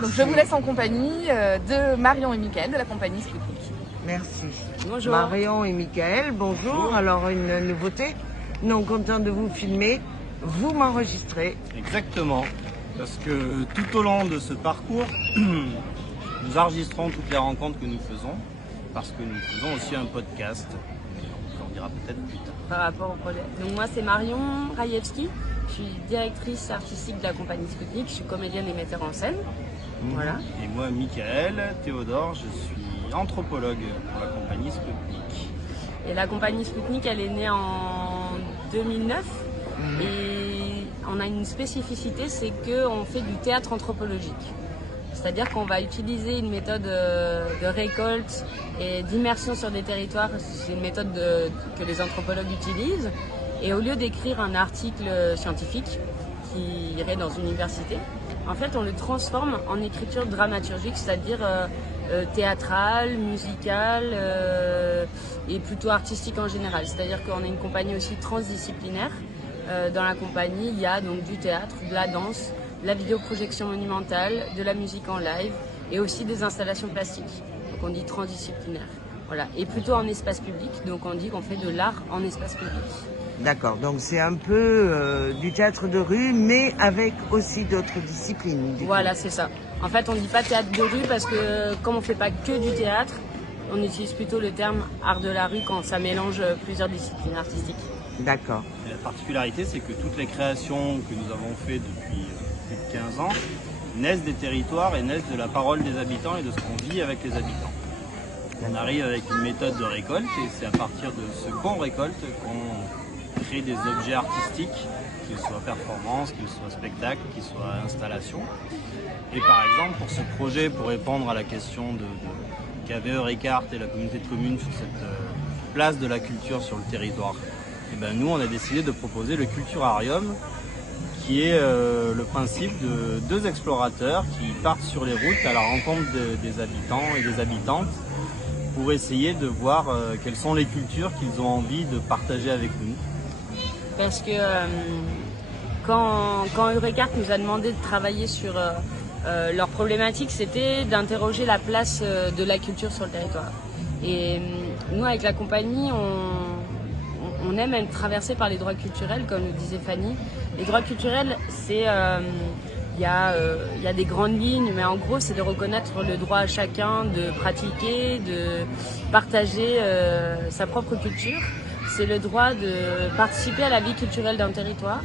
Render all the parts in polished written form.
Donc je vous laisse en compagnie de Marion et Mickaël de la compagnie Spoutnik. Merci. Bonjour. Marion et Mickaël, bonjour. Alors une nouveauté, non content de vous filmer, vous m'enregistrez. Exactement, parce que tout au long de ce parcours, nous enregistrons toutes les rencontres que nous faisons, parce que nous faisons aussi un podcast. On en dira peut-être plus tard. Par rapport au projet. Donc moi c'est Marion Rajewski, je suis directrice artistique de la compagnie Spoutnik, je suis comédienne et metteur en scène. Voilà. Et moi, Mickaël Théodore, je suis anthropologue pour la compagnie Spoutnik. Et la compagnie Spoutnik, elle est née en 2009 et on a une spécificité, c'est qu'on fait du théâtre anthropologique. C'est-à-dire qu'on va utiliser une méthode de récolte et d'immersion sur des territoires. C'est une méthode que les anthropologues utilisent. Et au lieu d'écrire un article scientifique qui irait dans une université, en fait, on le transforme en écriture dramaturgique, c'est-à-dire théâtrale, musicale et plutôt artistique en général. C'est-à-dire qu'on est une compagnie aussi transdisciplinaire. Dans la compagnie, il y a donc du théâtre, de la danse, de la vidéoprojection monumentale, de la musique en live et aussi des installations plastiques. Donc on dit transdisciplinaire. Voilà. Et plutôt en espace public, donc on dit qu'on fait de l'art en espace public. D'accord, donc c'est un peu du théâtre de rue, mais avec aussi d'autres disciplines. Voilà, c'est ça. En fait, on ne dit pas théâtre de rue parce que comme on ne fait pas que du théâtre, on utilise plutôt le terme art de la rue quand ça mélange plusieurs disciplines artistiques. D'accord. Et la particularité, c'est que toutes les créations que nous avons faites depuis plus de 15 ans naissent des territoires et naissent de la parole des habitants et de ce qu'on vit avec les habitants. On arrive avec une méthode de récolte et c'est à partir de ce qu'on récolte qu'on crée des objets artistiques, qu'ils soient performances, qu'ils soient spectacles, qu'ils soient installations. Et par exemple, pour ce projet, pour répondre à la question qu'avait Eurecart et la communauté de communes sur cette place de la culture sur le territoire, et ben nous, on a décidé de proposer le Culturarium, qui est le principe de deux explorateurs qui partent sur les routes à la rencontre des habitants et des habitantes pour essayer de voir quelles sont les cultures qu'ils ont envie de partager avec nous. Parce que quand Eurecart nous a demandé de travailler sur leur problématique, c'était d'interroger la place de la culture sur le territoire. Et nous, avec la compagnie, on aime être traversé par les droits culturels, comme nous disait Fanny. Les droits culturels, c'est il y a des grandes lignes, mais en gros, c'est de reconnaître le droit à chacun de pratiquer, de partager sa propre culture. C'est le droit de participer à la vie culturelle d'un territoire.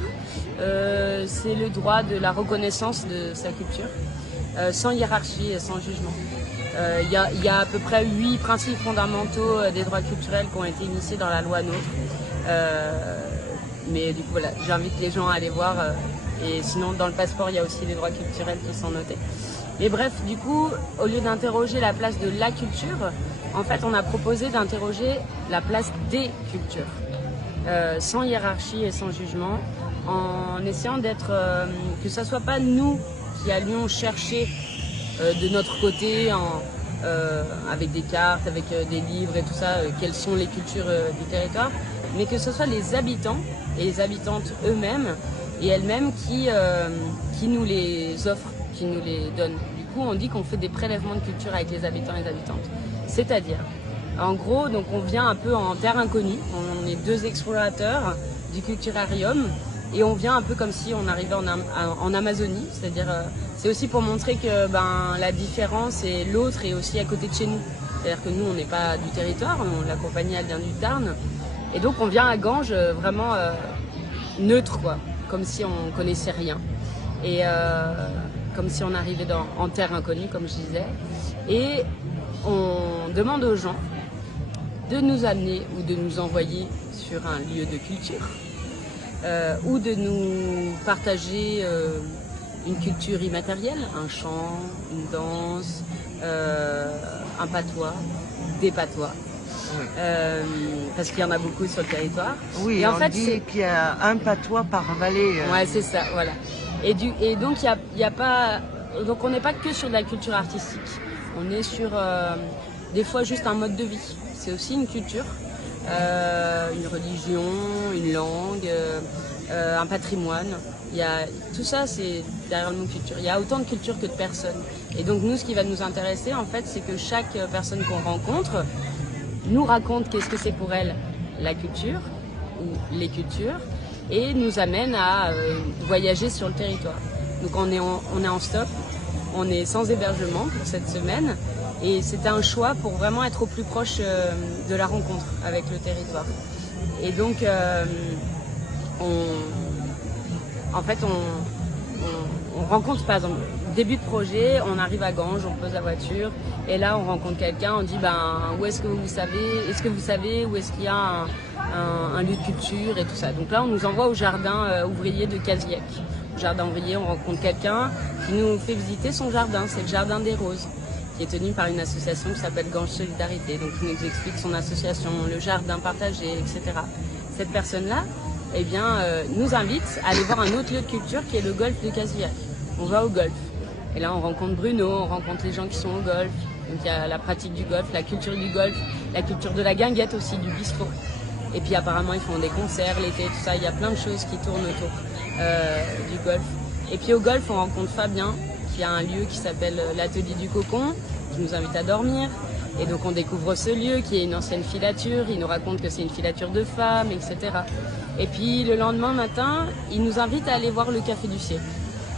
C'est le droit de la reconnaissance de sa culture, sans hiérarchie et sans jugement. Il y a à peu près 8 principes fondamentaux des droits culturels qui ont été initiés dans la loi NOTRe. Mais du coup, voilà, j'invite les gens à aller voir. Et sinon, dans le passeport, il y a aussi les droits culturels qui sont notés. Mais bref, du coup, au lieu d'interroger la place de la culture, en fait, on a proposé d'interroger la place des cultures, sans hiérarchie et sans jugement, en essayant d'être, que ce ne soit pas nous qui allions chercher de notre côté, avec des cartes, avec des livres et tout ça, quelles sont les cultures du territoire, mais que ce soit les habitants et les habitantes eux-mêmes et elles-mêmes qui nous les offrent, qui nous les donnent. Du coup, on dit qu'on fait des prélèvements de culture avec les habitants et les habitantes. C'est-à-dire, en gros, donc on vient un peu en terre inconnue. On est deux explorateurs du Culturarium et on vient un peu comme si on arrivait en Amazonie. C'est-à-dire, c'est aussi pour montrer que la différence et l'autre est aussi à côté de chez nous. C'est-à-dire que nous, on n'est pas du territoire, la compagnie, elle vient du Tarn. Et donc, on vient à Ganges vraiment neutre, quoi, comme si on connaissait rien. Et comme si on arrivait en terre inconnue, comme je disais. Et on demande aux gens de nous amener ou de nous envoyer sur un lieu de culture ou de nous partager une culture immatérielle, un chant, une danse, un patois, des patois. Oui. Parce qu'il y en a beaucoup sur le territoire. Oui, et en fait, dit qu'il y a un patois par vallée. Ouais, c'est ça, voilà. Et donc, il y a pas... Donc on n'est pas que sur de la culture artistique. On est sur des fois juste un mode de vie. C'est aussi une culture, une religion, une langue, un patrimoine. Tout ça, c'est derrière le mot culture. Il y a autant de culture que de personnes. Et donc nous, ce qui va nous intéresser, en fait, c'est que chaque personne qu'on rencontre nous raconte qu'est-ce que c'est pour elle la culture ou les cultures et nous amène à voyager sur le territoire. Donc on est en stop, on est sans hébergement pour cette semaine et c'était un choix pour vraiment être au plus proche de la rencontre avec le territoire. Et donc on rencontre, par exemple, début de projet, on arrive à Ganges, on pose la voiture et là on rencontre quelqu'un, on dit où est-ce que vous savez où est-ce qu'il y a un lieu de culture et tout ça. Donc là on nous envoie au jardin ouvrier de Casillac. Au jardin ouvrier, on rencontre quelqu'un qui nous fait visiter son jardin, c'est le jardin des roses, qui est tenu par une association qui s'appelle Ganges Solidarité. Donc il nous explique son association, le jardin partagé, etc. Cette personne-là, nous invite à aller voir un autre lieu de culture qui est le golfe de Casillac. On va au golfe. Et là, on rencontre Bruno, on rencontre les gens qui sont au golfe. Donc il y a la pratique du golfe, la culture du golfe, la culture de la guinguette aussi, du bistrot. Et puis apparemment, ils font des concerts l'été, tout ça. Il y a plein de choses qui tournent autour du golfe. Et puis au golfe, on rencontre Fabien, qui a un lieu qui s'appelle l'Atelier du Cocon, qui nous invite à dormir. Et donc on découvre ce lieu qui est une ancienne filature. Il nous raconte que c'est une filature de femmes, etc. Et puis le lendemain matin, il nous invite à aller voir le Café du Siècle.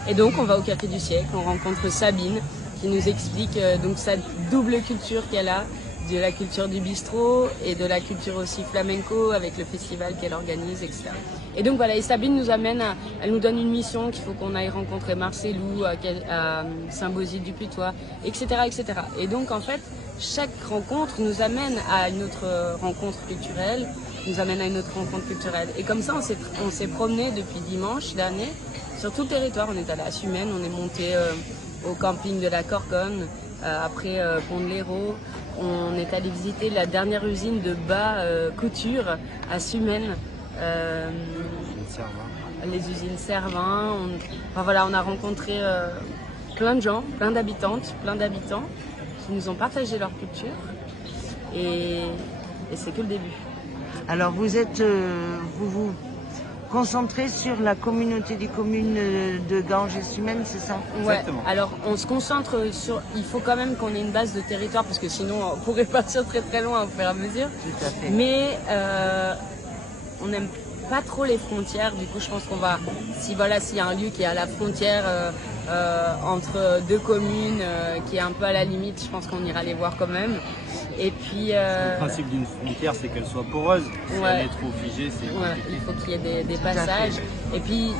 Et donc on va au Café du Siècle, on rencontre Sabine qui nous explique donc sa double culture qu'elle a, de la culture du bistrot et de la culture aussi flamenco avec le festival qu'elle organise, etc. Et donc voilà, et Sabine nous amène, elle nous donne une mission qu'il faut qu'on aille rencontrer Marcellou à Saint-Bosile-du-Putois, etc., etc. Et donc en fait, chaque rencontre nous amène à une autre rencontre culturelle, nous amène à une autre rencontre culturelle. Et comme ça, on s'est promené depuis dimanche dernier sur tout le territoire. On est allé à Sumène, on est monté au camping de la Corconne, après Pont de l'Hérault. On est allé visiter la dernière usine de bas couture à Sumène. Les usines Servin. On a rencontré plein de gens, plein d'habitantes, plein d'habitants qui nous ont partagé leur culture. Et c'est que le début. Alors vous vous concentrez sur la communauté des communes de Ganges et Sumène, c'est ça? Ouais. Alors on se concentre sur. Il faut quand même qu'on ait une base de territoire parce que sinon on pourrait partir très très loin au fur et à mesure. Tout à fait. Mais on n'aime pas trop les frontières. Du coup, je pense qu'on va. S'il y a un lieu qui est à la frontière entre deux communes, qui est un peu à la limite, je pense qu'on ira les voir quand même. Et puis. Le principe d'une frontière, c'est qu'elle soit poreuse. Si elle est trop figée, c'est compliqué. Ouais, il faut qu'il y ait des passages. Et puis,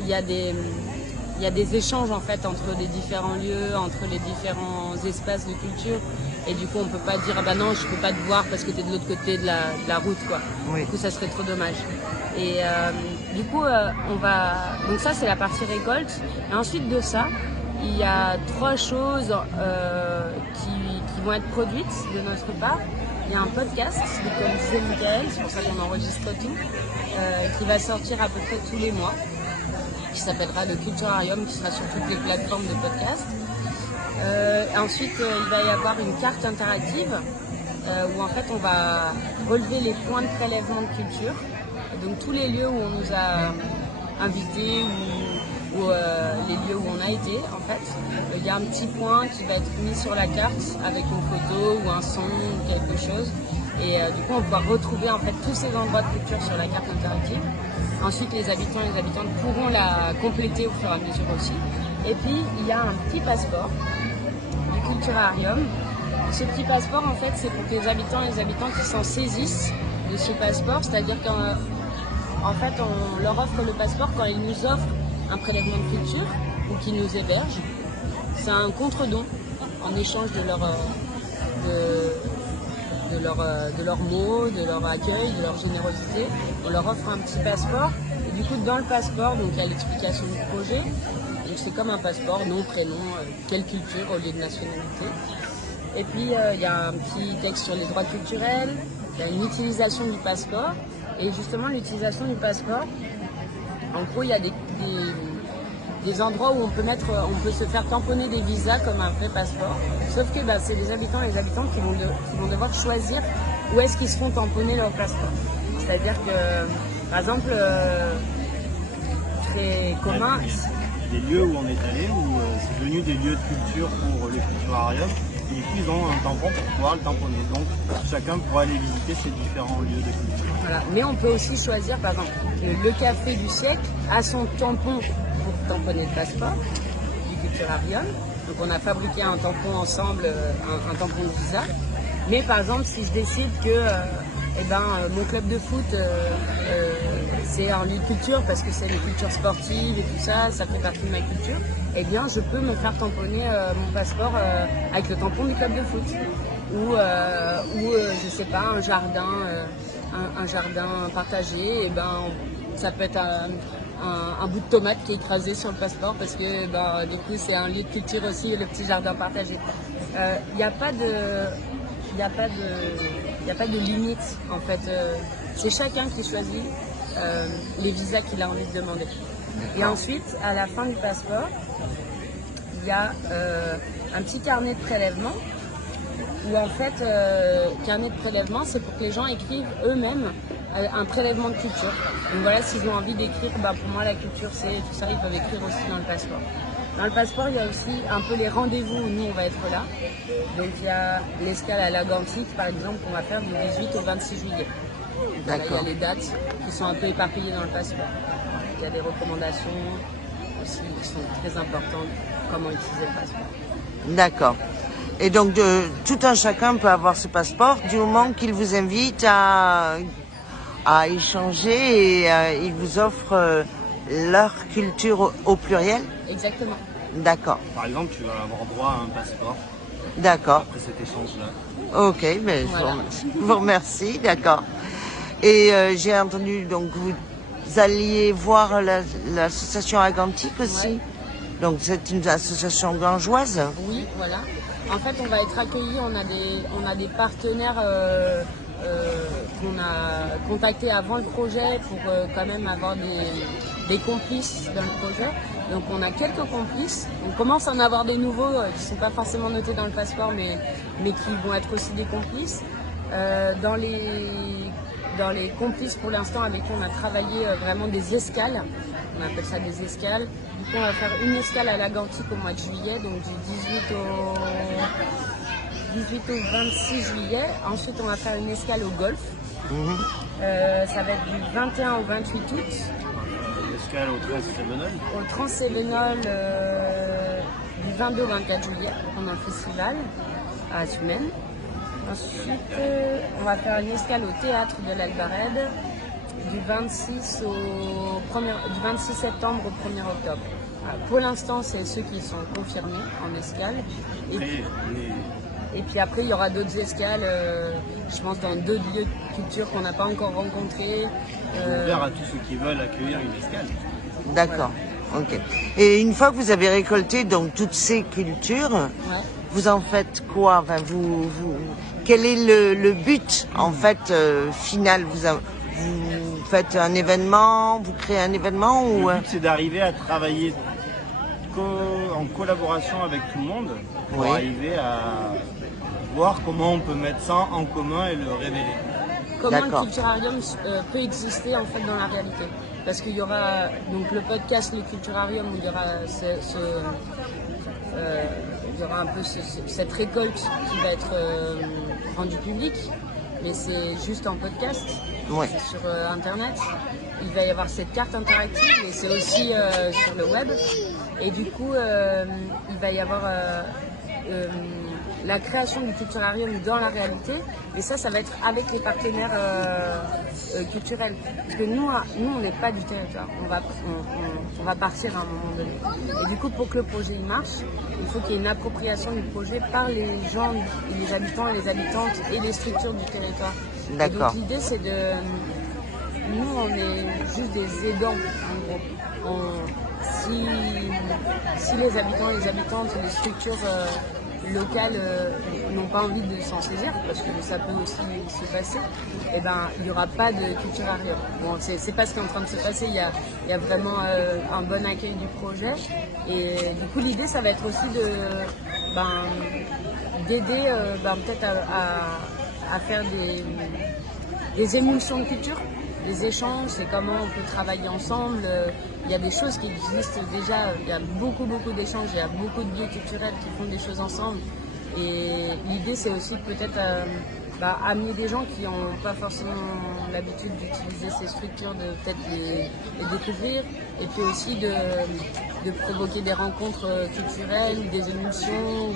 il y a des échanges en fait entre les différents lieux, entre les différents espaces de culture. Et du coup, on peut pas dire non, je peux pas te voir parce que tu es de l'autre côté de la route, quoi. Oui. Du coup, ça serait trop dommage. Et du coup, on va. Donc ça, c'est la partie récolte. Et ensuite de ça, il y a 3 choses qui vont être produites de notre part. Il y a un podcast, comme disait Michael, c'est pour ça qu'on enregistre tout, qui va sortir à peu près tous les mois, qui s'appellera le Culturarium, qui sera sur toutes les plateformes de podcast. Ensuite, il va y avoir une carte interactive où en fait on va relever les points de prélèvement de culture. Et donc tous les lieux où on nous a invités ou les lieux où on a été, en fait, il y a un petit point qui va être mis sur la carte avec une photo ou un son ou quelque chose. Et du coup, on va retrouver en fait tous ces endroits de culture sur la carte interactive. Ensuite, les habitants et les habitantes pourront la compléter au fur et à mesure aussi. Et puis, il y a un petit passeport du Culturarium. Ce petit passeport, en fait, c'est pour que les habitants et les habitantes qui s'en saisissent de ce passeport, c'est-à-dire qu'en fait, on leur offre le passeport quand ils nous offrent un prélèvement de culture ou qu'ils nous hébergent. C'est un contre-don en échange de leur mots, de leur accueil, de leur générosité. On leur offre un petit passeport et du coup dans le passeport, donc il y a l'explication du projet. Donc c'est comme un passeport, nom, prénom, quelle culture au lieu de nationalité. Et puis il y a un petit texte sur les droits culturels, il y a une utilisation du passeport. Et justement l'utilisation du passeport, en gros il y a des endroits où on peut se faire tamponner des visas comme un vrai passeport. Sauf que c'est les habitants et les habitantes qui vont devoir choisir où est-ce qu'ils se font tamponner leur passeport. C'est-à-dire que, par exemple, très commun. Il y a des lieux où on est allé, où c'est devenu des lieux de culture pour le culturarium. Et du coup, ils ont un tampon pour pouvoir le tamponner. Donc, chacun pourra aller visiter ces différents lieux de culture. Voilà. Mais on peut aussi choisir, par exemple, le café du siècle a son tampon pour tamponner le passeport du culturarium. Donc on a fabriqué un tampon ensemble, un tampon de visa. Mais par exemple, si je décide que mon club de foot, c'est un lieu de culture parce que c'est une culture sportive et tout ça, ça fait partie de ma culture, eh bien je peux me faire tamponner mon passeport avec le tampon du club de foot. Ou je sais pas, un jardin partagé, et ça peut être un bout de tomate qui est écrasé sur le passeport parce que du coup c'est un lieu de culture aussi, le petit jardin partagé. Il n'y a pas de limite en fait. C'est chacun qui choisit les visas qu'il a envie de demander. Et ensuite, à la fin du passeport, il y a un petit carnet de prélèvement où en fait, carnet de prélèvement, c'est pour que les gens écrivent eux-mêmes un prélèvement de culture. Donc voilà, s'ils ont envie d'écrire, pour moi la culture c'est tout ça, ils peuvent écrire aussi dans le passeport. Dans le passeport, il y a aussi un peu les rendez-vous où nous on va être là. Donc il y a l'escale à Lac Antique par exemple qu'on va faire du 18 au 26 juillet. Voilà, il y a les dates qui sont un peu éparpillées dans le passeport. Il y a des recommandations aussi qui sont très importantes, comment utiliser le passeport. D'accord. Et donc, tout un chacun peut avoir ce passeport du moment qu'il vous invite à échanger et ils vous offrent leur culture au pluriel. Exactement. D'accord. Par exemple, tu vas avoir droit à un passeport D'accord. après cet échange-là. Ok, mais Voilà. je vous remercie. D'accord. Et j'ai entendu, donc, vous alliez voir l'association Agantique aussi. Ouais. Donc, c'est une association gangeoise. Oui, voilà. En fait, on va être accueillis, on a des partenaires qu'on a contactés avant le projet pour quand même avoir des complices dans le projet. Donc on a quelques complices, on commence à en avoir des nouveaux qui ne sont pas forcément notés dans le passeport mais qui vont être aussi des complices. Dans les complices pour l'instant avec qui on a travaillé vraiment des escales, on appelle ça des escales. Du coup on va faire une escale à Lac Antique au mois de juillet, donc du 18 au 26 juillet. Ensuite on va faire une escale au golf. Ça va être du 21 au 28 août. L'escale au Trans-Cévenol. Au Trans-Cévenol du 22 au 24 juillet pendant le festival à Sumène. Ensuite, on va faire une escale au théâtre de l'Albarède du 26 septembre au 1er octobre. Voilà. Pour l'instant, c'est ceux qui sont confirmés en escale. Et puis après, il y aura d'autres escales, je pense, dans d'autres lieux de culture qu'on n'a pas encore rencontrés. Ouvert à tous ceux qui veulent accueillir une escale. D'accord. Ok. Et une fois que vous avez récolté donc toutes ces cultures, Ouais. vous en faites quoi? Enfin, quel est le but en fait final? Vous faites un événement, vous créez un événement ou Le but, c'est d'arriver à travailler en collaboration avec tout le monde pour Oui. arriver à voir comment on peut mettre ça en commun et le révéler. Comment D'accord. le culturarium peut exister en fait dans la réalité. Parce qu'il y aura donc le podcast Le Culturarium où il y aura il y aura un peu cette récolte qui va être rendue publique, mais c'est juste en podcast, Ouais. c'est sur internet. Il va y avoir cette carte interactive et c'est aussi sur le web. Et du coup, il va y avoir la création du culturarium dans la réalité, et ça va être avec les partenaires culturels. Parce que nous on n'est pas du territoire, on va partir à un moment donné. Et du coup, pour que le projet il marche, il faut qu'il y ait une appropriation du projet par les gens, les habitants et les habitantes et les structures du territoire. D'accord. Et donc l'idée c'est de... Nous on est juste des aidants en gros. Si les habitants et les habitantes et les structures locales n'ont pas envie de s'en saisir, parce que ça peut aussi se passer, eh ben, il n'y aura pas de culturarium. Bon, c'est pas ce qui est en train de se passer, il y a vraiment un bon accueil du projet. Et du coup, l'idée, ça va être aussi d'aider peut-être à faire des émulsions de culture. les échanges, c'est comment on peut travailler ensemble. Il y a des choses qui existent déjà, il y a beaucoup d'échanges, il y a beaucoup de lieux culturels qui font des choses ensemble. Et l'idée, c'est aussi peut-être amener des gens qui n'ont pas forcément l'habitude d'utiliser ces structures, de peut-être les découvrir, et puis aussi de provoquer des rencontres culturelles ou des émissions,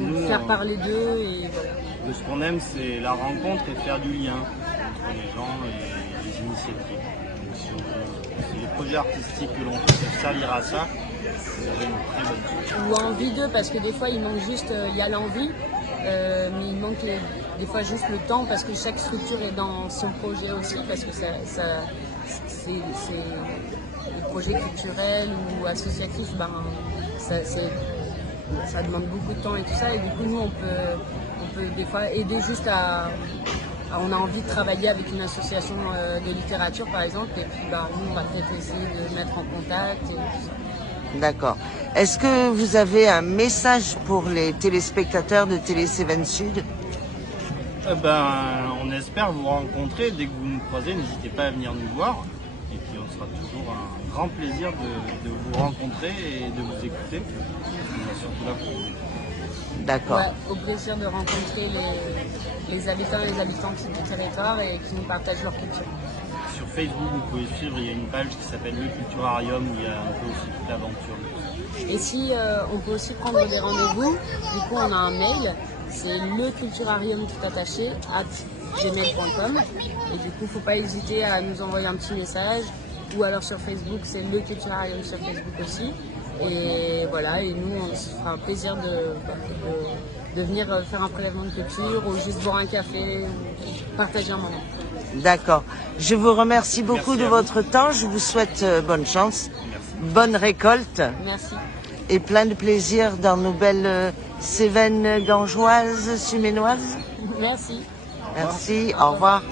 ou faire parler d'eux. Et voilà. De ce qu'on aime, c'est la rencontre et faire du lien entre les gens et les initiatives. Donc, si les projets artistiques que l'on fait peuvent servir à ça, c'est une très bonne chose. Ou envie d'eux, parce que des fois il manque juste, il y a l'envie, mais il manque des fois juste le temps, parce que chaque structure est dans son projet aussi, parce que c'est des projets culturels ou associatifs, ça demande beaucoup de temps et tout ça, et du coup nous on peut des fois aider juste on a envie de travailler avec une association de littérature par exemple, et puis nous on va peut-être essayer de mettre en contact et tout ça. D'accord. Est-ce que vous avez un message pour les téléspectateurs de Télé Cévennes Sud? On espère vous rencontrer. Dès que vous nous croisez, n'hésitez pas à venir nous voir. Et puis on sera toujours un grand plaisir de vous rencontrer et de vous écouter. On est surtout là pour vous. D'accord. Au plaisir de rencontrer les habitants et les habitantes du territoire et qui nous partagent leur culture. Sur Facebook, vous pouvez suivre, il y a une page qui s'appelle Le Culturarium où il y a un peu aussi toute l'aventure. Et si on peut aussi prendre des rendez-vous, du coup on a un mail, c'est leculturarium tout attaché @gmail.com, et du coup il ne faut pas hésiter à nous envoyer un petit message, ou alors sur Facebook, c'est Le Culturarium sur Facebook aussi. Et voilà, et nous on se fera un plaisir de venir faire un prélèvement de culture, ou juste boire un café, ou partager un moment. D'accord. Je vous remercie beaucoup de votre temps. Je vous souhaite bonne chance, bonne récolte. Merci. Et plein de plaisir dans nos belles Cévennes gangeoises, suménoises. Merci. Merci. Au revoir.